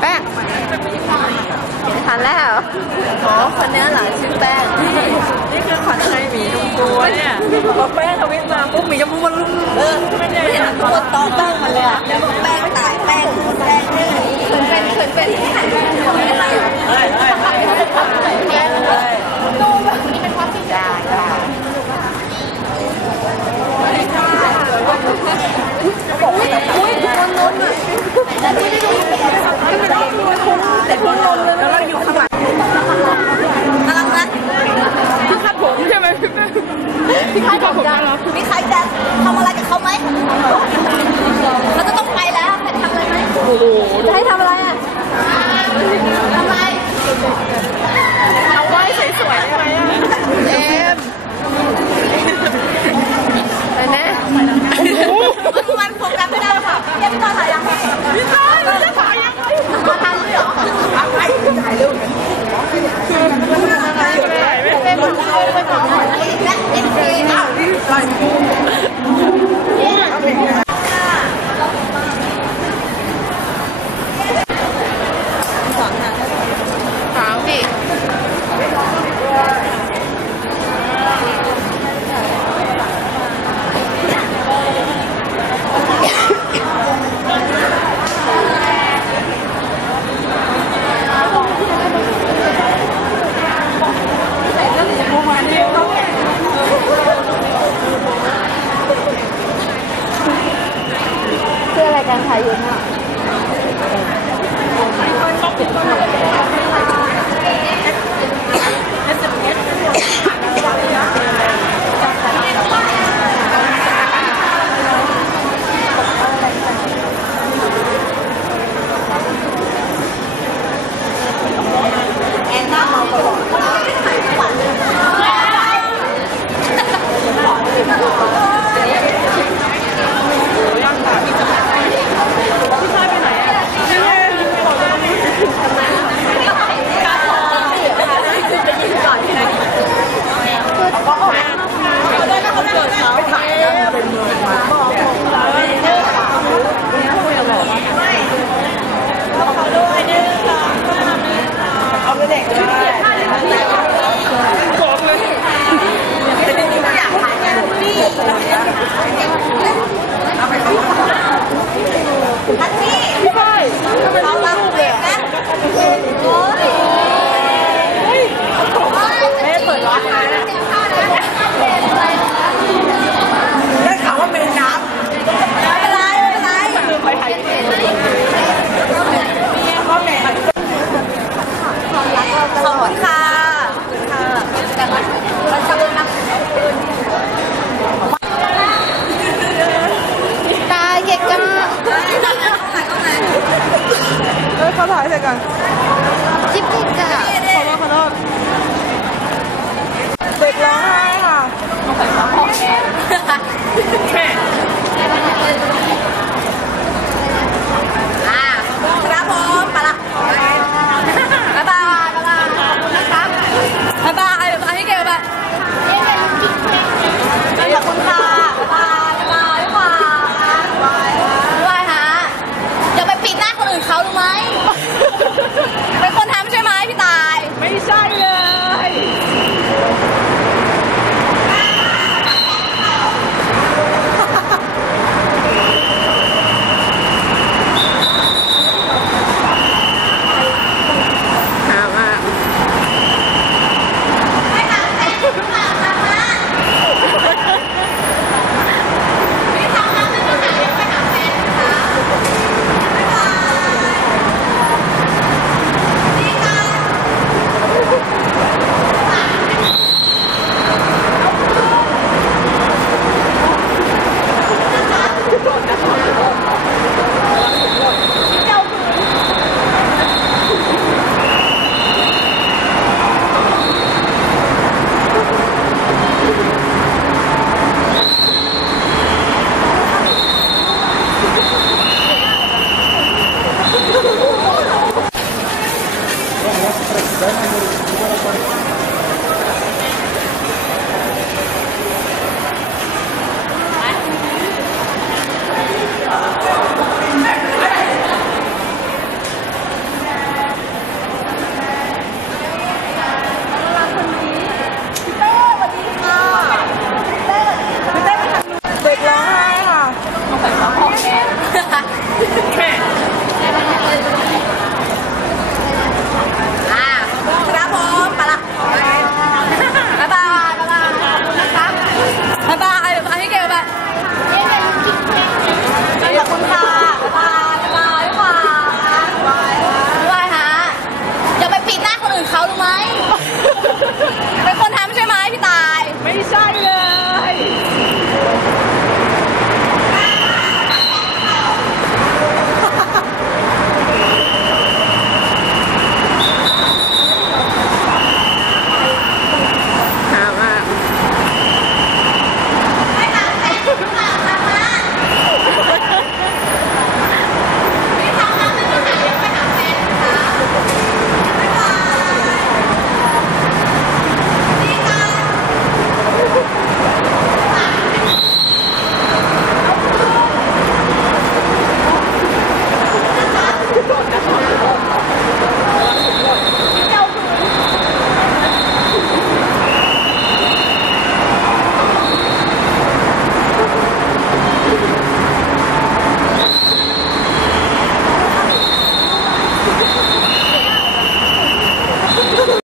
แป้งเห็นทันแล้วอ๋อคนนี้เหรอชื่อแป้ง นี่คือขวัญใจหมีชมพูเนี่ยพอแป้งทวิตมาปุ๊บหมีชมพูมันลุ่มเออไม่เห็นตัวตอแป้งมาเลยอะ เหมือนกันมันโฟกัสไม่ได้ค่ะเรียกพี่ต่อถ่าย เด็กด้วยอกเยจปกอางผ่ารบูลลี่เ Ten.